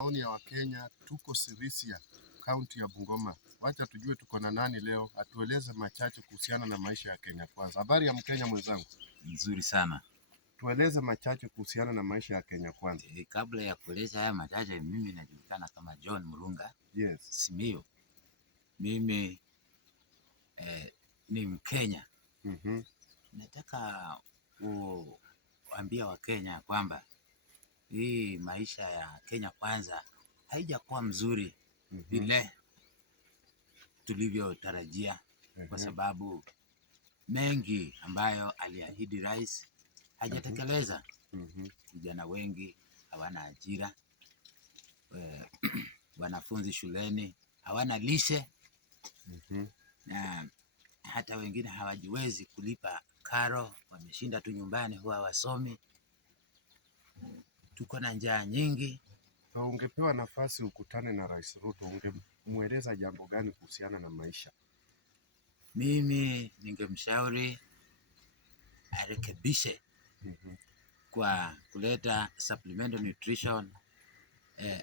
Maoni ya Wakenya, tuko Sirisia, kaunti ya Bungoma. Wacha tujue tuko na nani leo, atueleze machache kuhusiana na maisha ya Kenya Kwanza. Habari ya Mkenya mwenzangu? Nzuri sana. Tueleze machache kuhusiana na maisha ya Kenya Kwanza. Kabla ya kueleza haya machache, mimi najulikana kama John Murunga. Yes. Simiyu. Mimi ni Mkenya. Nataka kuambia Wakenya kwamba hii maisha ya Kenya Kwanza haijakuwa mzuri vile tulivyotarajia, kwa sababu mengi ambayo aliahidi rais hajatekeleza. Vijana wengi hawana ajira, wanafunzi shuleni hawana lishe, na hata wengine hawajiwezi kulipa karo, wameshinda tu nyumbani, huwa wasomi. Tuko na njaa nyingi. So, ungepewa nafasi ukutane na Rais Ruto, ungemweleza jambo gani kuhusiana na maisha? Mimi ningemshauri arekebishe kwa kuleta supplemental nutrition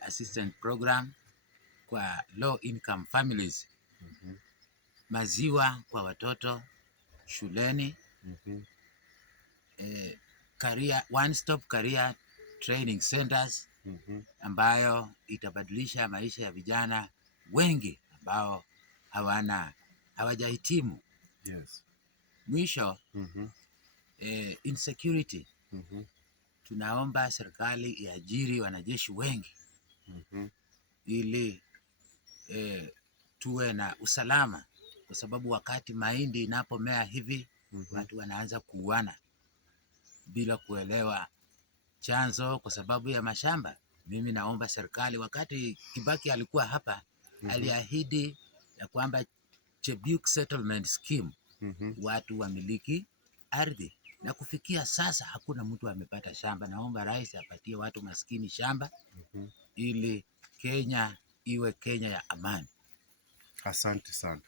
assistance program kwa low income families, maziwa kwa watoto shuleni, one stop career training centers ambayo itabadilisha maisha ya vijana wengi ambao hawajahitimu. Yes. Mwisho, insecurity. Tunaomba serikali iajiri wanajeshi wengi ili tuwe na usalama, kwa sababu wakati mahindi inapomea hivi watu wanaanza kuuana bila kuelewa chanzo, kwa sababu ya mashamba. Mimi naomba serikali, wakati Kibaki alikuwa hapa aliahidi ya kwamba Chebiuk settlement scheme watu wamiliki ardhi, na kufikia sasa hakuna mtu amepata shamba. Naomba rais apatie watu maskini shamba ili Kenya iwe Kenya ya amani. Asante sana.